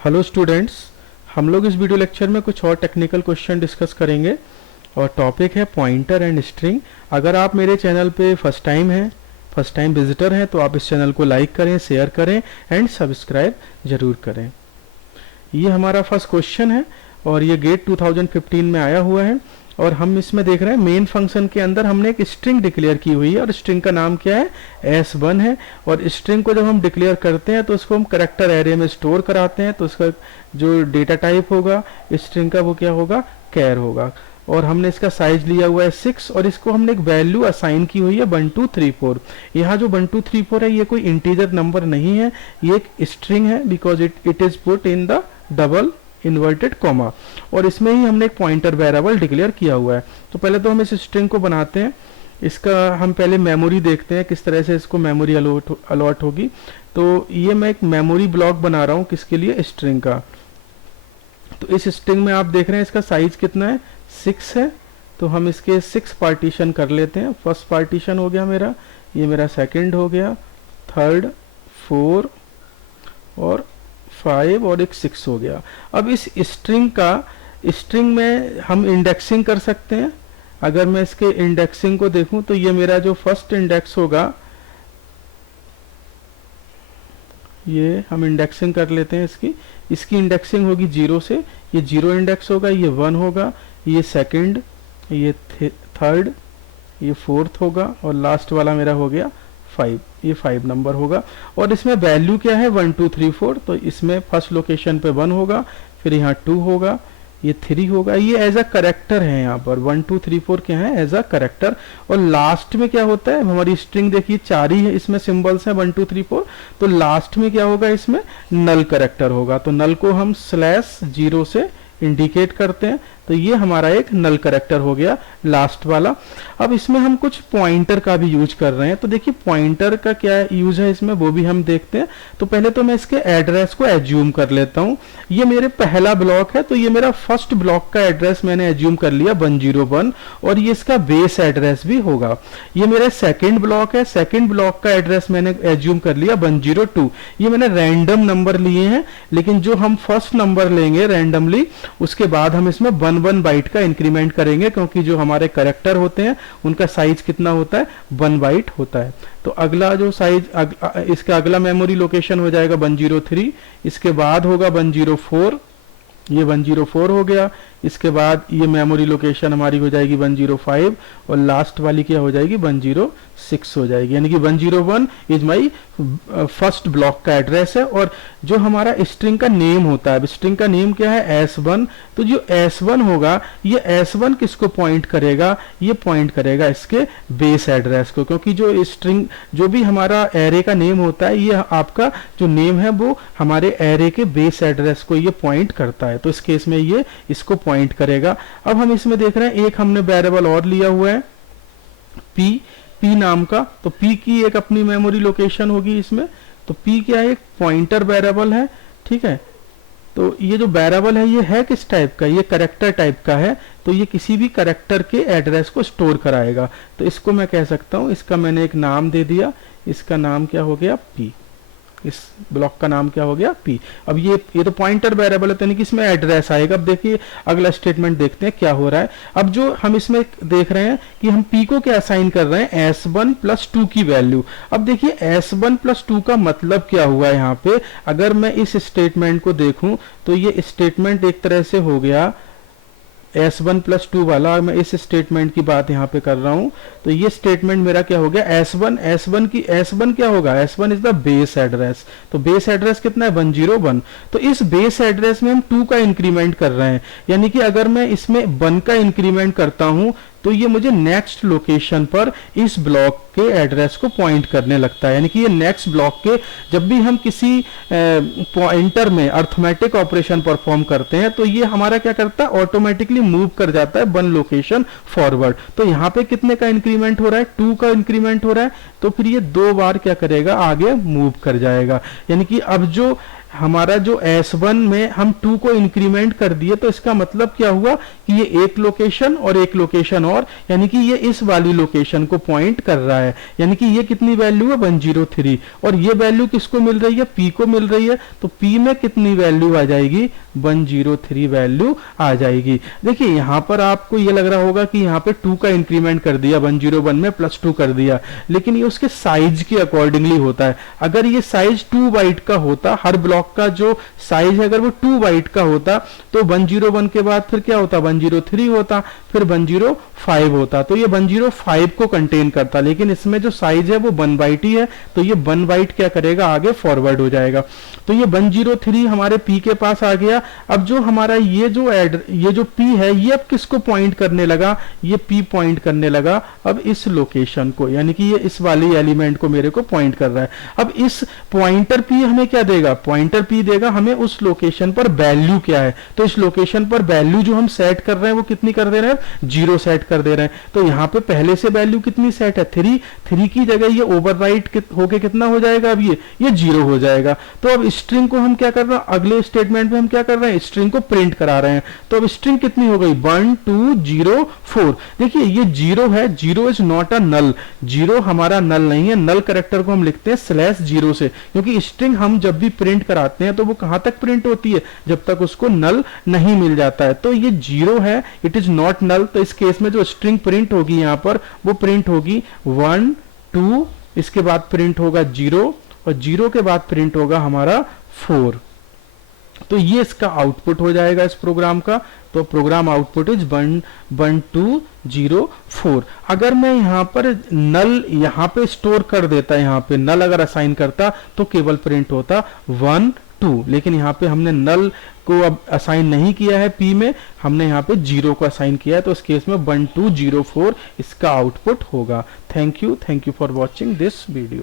Hello students, हम लोग इस वीडियो लेक्चर में कुछ और टेक्निकल क्वेश्चन डिस्कस करेंगे और टॉपिक है पॉइंटर एंड स्ट्रिंग। अगर आप मेरे चैनल पे फर्स्ट टाइम विजिटर हैं तो आप इस चैनल को लाइक करें, शेयर करें एंड सब्सक्राइब ज़रूर करें। ये हमारा फर्स्ट क्वेश्चन है और ये गेट 2015 में आया हुआ है और हम इसमें देख रहे हैं मेन फंक्शन के अंदर हमने एक स्ट्रिंग डिक्लेयर की हुई है और स्ट्रिंग का नाम क्या है, S1 है। और स्ट्रिंग को जब हम डिक्लेयर करते हैं तो उसको हम करैक्टर एरे में स्टोर कराते हैं, तो उसका जो डेटा टाइप होगा स्ट्रिंग का वो क्या होगा, कैर होगा। और हमने इसका साइज लिया हुआ है 6 और इसको हमने एक वैल्यू असाइन की हुई है 1 2 3 4। यहाँ जो 1 2 3 4 है ये कोई इंटीजर नंबर नहीं है, ये एक स्ट्रिंग है because it is put in the double inverted comma और इसमें ही हमने एक पॉइंटर वेरिएबल डिक्लेयर किया हुआ है। तो पहले तो हम इस स्ट्रिंग को बनाते हैं, इसका हम पहले मेमोरी देखते हैं किस तरह से इसको मेमोरी अलॉट होगी। तो ये मैं एक मेमोरी ब्लॉक बना रहा हूँ किसके लिए, स्ट्रिंग का। तो इस स्ट्रिंग में आप देख रहे हैं इसका साइज कितना है, 6 है। तो हम इसके 6 पार्टीशन कर लेते हैं। फर्स्ट पार्टीशन हो गया मेरा, ये मेरा सेकंड हो गया, थर्ड, 4 और 5 और एक 6 हो गया। अब इस स्ट्रिंग में हम इंडेक्सिंग कर सकते हैं। अगर मैं इसके इंडेक्सिंग को देखूं तो ये मेरा जो फर्स्ट इंडेक्स होगा, ये हम इंडेक्सिंग कर लेते हैं इसकी इंडेक्सिंग होगी 0 से, ये 0 इंडेक्स होगा, ये 1 होगा, ये सेकंड, ये थर्ड, ये फोर्थ होगा और लास्ट वाला मेरा हो गया 5, ये 5 नंबर होगा। और इसमें वैल्यू क्या है 1 2 3 4, तो इसमें फर्स्ट लोकेशन पे 1 होगा, फिर यहाँ 2 होगा, ये 3 होगा। ये एज अ करेक्टर है, यहाँ पर 1 2 3 4 क्या है, एज अ करेक्टर। और लास्ट में क्या होता है, हमारी स्ट्रिंग देखिए 4 ही है, इसमें सिंबल्स है 1 2 3 4। तो लास्ट में क्या होगा, इसमें नल करेक्टर होगा। तो नल को हम /0 से इंडिकेट करते हैं, तो ये हमारा एक नल करेक्टर हो गया लास्ट वाला। अब इसमें हम कुछ पॉइंटर का भी यूज कर रहे हैं, तो देखिए पॉइंटर का क्या यूज है इसमें वो भी हम देखते हैं। तो पहले तो मैं इसके एड्रेस को एज्यूम कर लेता हूं। ये मेरे पहला ब्लॉक है, तो ये मेरा फर्स्ट ब्लॉक का एड्रेस मैंने एज्यूम कर लिया 101 और ये इसका बेस एड्रेस भी होगा। ये मेरा सेकेंड ब्लॉक है, सेकेंड ब्लॉक का एड्रेस मैंने एज्यूम कर लिया 102। ये मैंने रैंडम नंबर लिए हैं, लेकिन जो हम फर्स्ट नंबर लेंगे रैंडमली उसके बाद हम इसमें 1 बाइट का इंक्रीमेंट करेंगे, क्योंकि जो हमारे कैरेक्टर होते हैं उनका साइज कितना होता है, 1 बाइट होता है। तो अगला जो साइज इसका अगला मेमोरी लोकेशन हो जाएगा 103, इसके बाद होगा 104, ये 104 हो गया। इसके बाद ये मेमोरी लोकेशन हमारी हो जाएगी 105 और लास्ट वाली क्या हो जाएगी 106 हो जाएगी। यानी कि 101 इज माई फर्स्ट ब्लॉक का एड्रेस है। और जो हमारा स्ट्रिंग का नेम होता है, स्ट्रिंग का नेम क्या है, S1। तो जो S1 होगा, ये S1 किसको पॉइंट करेगा, ये पॉइंट करेगा इसके बेस एड्रेस को, क्योंकि जो स्ट्रिंग जो भी हमारा एरे का नेम होता है, ये आपका जो नेम है वो हमारे एरे के बेस एड्रेस को ये पॉइंट करता है। तो इस केस में ये इसको पॉइंट करेगा। अब हम इसमें देख रहे हैं एक हमने वेरिएबल और लिया हुआ है p नाम का। तो p की एक अपनी मेमोरी लोकेशन होगी इसमें। तो p क्या है, एक पॉइंटर वेरिएबल है, ठीक है। तो ये जो वेरिएबल है ये है किस टाइप का, ये कैरेक्टर टाइप का है। तो ये किसी भी कैरेक्टर के एड्रेस को स्टोर कराएगा। तो इसको मैं कह सकता हूं, इसका मैंने एक नाम दे दिया, इसका नाम क्या हो गया p। इस ब्लॉक का नाम क्या हो गया p। अब ये तो पॉइंटर वेरिएबल है, तो यानी कि इसमें एड्रेस आएगा। अब देखिए अगला स्टेटमेंट देखते हैं क्या हो रहा है। अब जो हम इसमें देख रहे हैं कि हम p को क्या असाइन कर रहे हैं, S1 + 2 की वैल्यू। अब देखिए S1 + 2 का मतलब क्या हुआ यहाँ पे। अगर मैं इस स्टेटमेंट को देखूं तो ये स्टेटमेंट एक तरह से हो गया S1 + 2 वाला। मैं इस स्टेटमेंट की बात यहाँ पे कर रहा हूँ, तो ये स्टेटमेंट मेरा क्या हो गया, S1 क्या होगा, S1 is the base address. तो बेस एड्रेस कितना है 101। तो इस बेस एड्रेस में हम 2 का इंक्रीमेंट कर रहे हैं, यानी कि अगर मैं इसमें 1 का इंक्रीमेंट करता हूं तो ये मुझे नेक्स्ट लोकेशन पर इस ब्लॉक के एड्रेस को पॉइंट करने लगता है। यानी कि ये नेक्स्ट ब्लॉक के, जब भी हम किसी पॉइंटर में अर्थमेटिक ऑपरेशन परफॉर्म करते हैं तो ये हमारा क्या करता है, ऑटोमेटिकली मूव कर जाता है 1 लोकेशन फॉरवर्ड। तो यहाँ पे कितने का इंक्रीमेंट हो रहा है, 2 का इंक्रीमेंट हो रहा है। तो फिर ये 2 बार क्या करेगा, आगे मूव कर जाएगा। यानी कि अब जो हमारा जो S1 में हम 2 को इंक्रीमेंट कर दिए, तो इसका मतलब क्या हुआ कि ये एक लोकेशन और एक लोकेशन और, यानी कि ये इस वाली लोकेशन को पॉइंट कर रहा है, यानी कि ये कितनी वैल्यू है 103, और ये वैल्यू किसको मिल रही है, P को मिल रही है, तो P में कितनी वैल्यू आ जाएगी, 103 वैल्यू आ जाएगी। देखिए यहाँ पर आपको ये लग रहा होगा कि यहाँ पे 2 का इंक्रीमेंट कर दिया, 101 में +2 कर दिया, लेकिन ये उसके साइज के अकॉर्डिंगली होता है। अगर ये साइज 2 बाइट का होता, हर ब्लॉक का जो साइज है अगर वो 2 बाइट का होता, तो 101 के बाद फिर क्या होता, 103 होता, फिर 105 होता, तो ये 105 को कंटेन करता, लेकिन इसमें जो साइज है वो 1 बाइट ही है, तो ये 1 बाइट क्या करेगा, आगे फॉरवर्ड हो जाएगा। तो ये 103 हमारे P के पास आ गया। अब जो हमारा ये जो P है, ये अब किसको पॉइंट करने लगा, ये P पॉइंट करने लगा अब इस लोकेशन को, यानी कि ये इस वाली एलिमेंट को मेरे को पॉइंट कर रहा है। अब इस पॉइंटर P हमें क्या देगा, पॉइंटर P देगा हमें उस लोकेशन पर वैल्यू क्या है, तो इस लोकेशन पर वैल्यू जो हम सेट कर रहे हैं वो कितनी कर दे रहे हैं, 0 सेट कर दे रहे हैं। तो यहाँ पे पहले से वैल्यू कितनी सेट है, 3 की जगह ये ओवरराइट होके कितना हो जाएगा, अब ये 0 हो जाएगा। तो अब स्ट्रिंग को हम क्या कर रहे हैं, अगले स्टेटमेंट में हम क्या कर रहे हैं, स्ट्रिंग को प्रिंट करा रहे हैं। तो अब स्ट्रिंग कितनी हो गई, 1 2 0 4। देखिए ये 0 है, 0 इज नॉट अ नल, 0 हमारा नल नहीं है। नल कैरेक्टर को हम लिखते हैं /0 से, क्योंकि स्ट्रिंग हम जब भी प्रिंट कराते हैं तो वो कहां तक प्रिंट होती है, जब तक उसको नल नहीं मिल जाता है। तो ये 0 है, इट इज नॉट नल। तो इस केस में जो स्ट्रिंग प्रिंट होगी यहाँ पर वो प्रिंट होगी 1 2, इसके बाद प्रिंट होगा 0, और 0 के बाद प्रिंट होगा हमारा 4। तो ये इसका आउटपुट हो जाएगा इस प्रोग्राम का। तो प्रोग्राम आउटपुट इज 1 1 2 0 4। अगर मैं यहाँ पर नल यहाँ पे स्टोर कर देता, यहाँ पे नल अगर असाइन करता तो केवल प्रिंट होता 1 2, लेकिन यहाँ पे हमने नल को अब असाइन नहीं किया है P में, हमने यहाँ पे 0 को असाइन किया है, तो इस केस में 1 2 0 4 इसका आउटपुट होगा। Thank you for watching this video.